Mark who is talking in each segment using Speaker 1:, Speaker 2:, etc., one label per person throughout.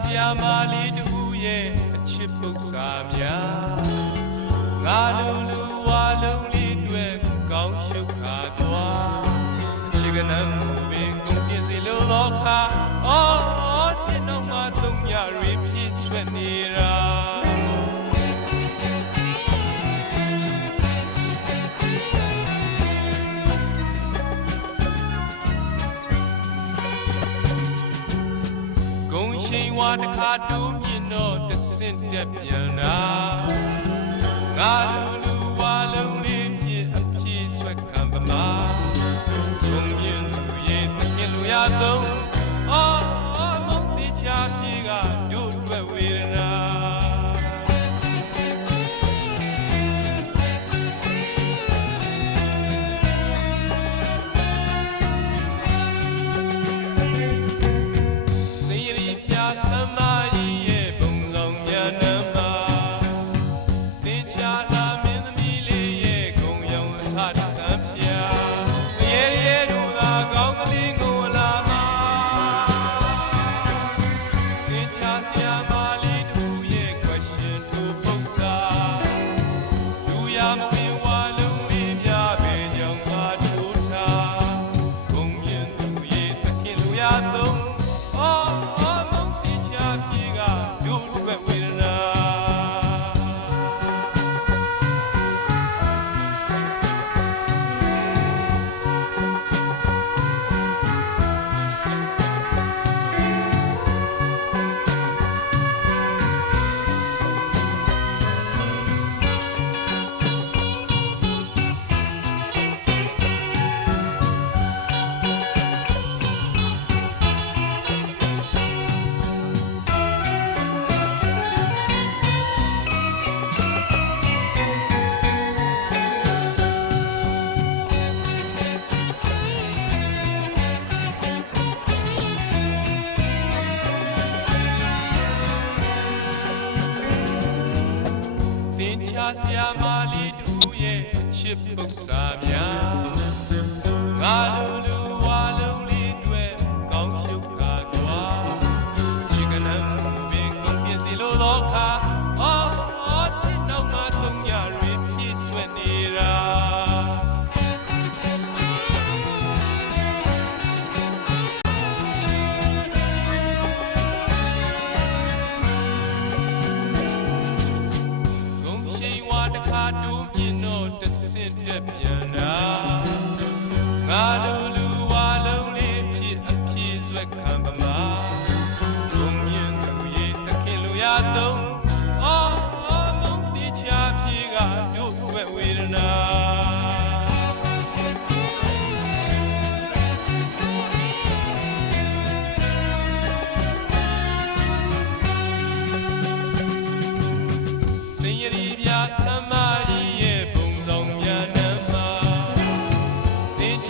Speaker 1: ဆရာမလေးတူရဲ့အချစ်ပု္ပ္ပာများငါလူလူဝါလုံးလေးတွေ့ကောင်းရှုခါသွားအချစ်ကနံ ချိန်ဝါတစ်ခါတူးမြင်တော့တဆင့်တက်ပြန်တာငါတို့ Mariano. ဆရာမလေးတူရဲ့ရှစ်ပု္ပ္ပစာများငါတို့ တိုးမြင့်တော့တဆင့်တက်ပြန်လာငါတို့လူဝါလုံးလေးဖြစ်အဖြစ်ဆွဲခံပါမှာ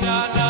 Speaker 1: da da